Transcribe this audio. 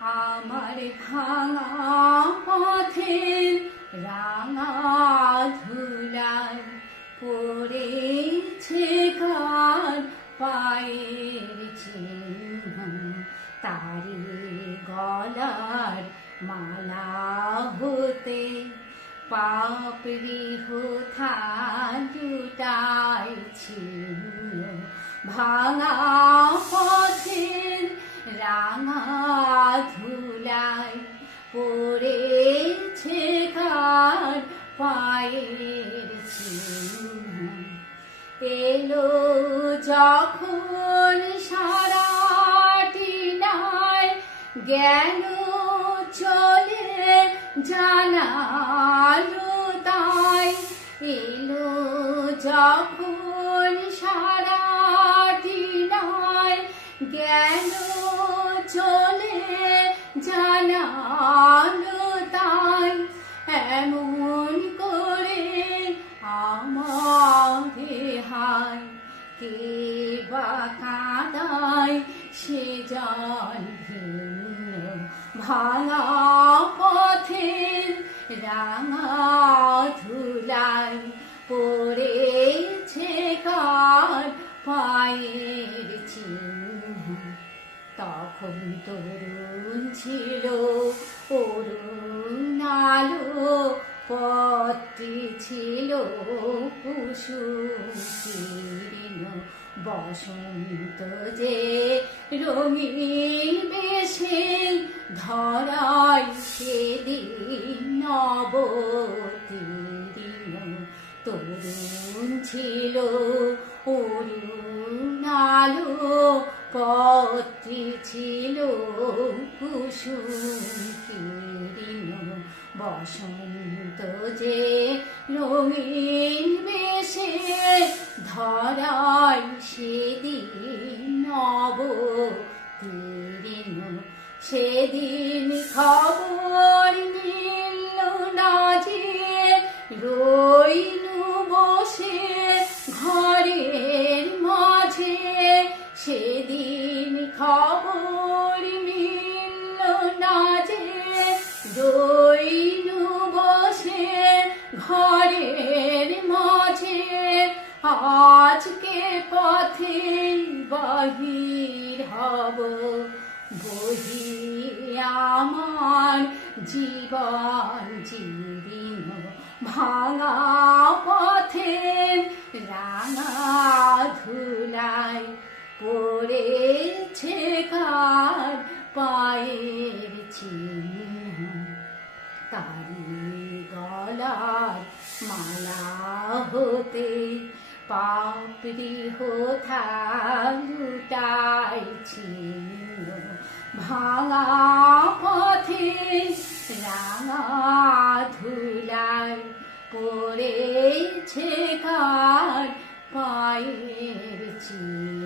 আমার ভাঙা পথের রাঙা ধুলায় পড়েছে কার পায়ের চিহ্ন, তারি গলার মালা হতে পাপড়ি হোথা দুটাই ছিন্ন। ভাঙা পথের রাঙা ধুলায় পড়েছে কার পায়ের চিহ্ন। এলো যখন সারাটি নাই গেল চলে জানালো তাই। এলো যখন সারাটি নাই গেল চলে জানালো তাই। এমন করে আমারে হায় কে বা কাঁদায় সে জন ভিন্ন। ভাঙা পথের রাঙা ধুলায় পড়েছে কার পায়ের চিহ্ন। তখন তরুণ ছিল অরুণ আলো, পথটি ছিল কুসুম শীর্ণ। বসন্ত যে রঙিন বেশে ধরায় সেদিন নবতীর্ণ। তরুণ ছিল অরুণ আলো, পথটি ছিল কুসুম শীর্ণ। বসন্ত যে রঙিন বেশে ধরায় সেদিন নবতীর্ণ। সেদিন খবর নিল না যে রইনু বসে ঘরের মাঝে। সেদিন খবর নিল না যে রইনু বসে ঘরের মাঝে। আজকে পথে বাহির হব বহি আমার জীবন জীবিন। ভাঙা পথের রাঙা ধুলায় পড়েছে কার পায়ের চিহ্ন। তারি গলার মালা হতে পাপড়ি হোথা লুটাই ছিন্ন। ভাঙা পথের রাঙা ধুলায় পড়েছে কার পায়ের চিহ্ন।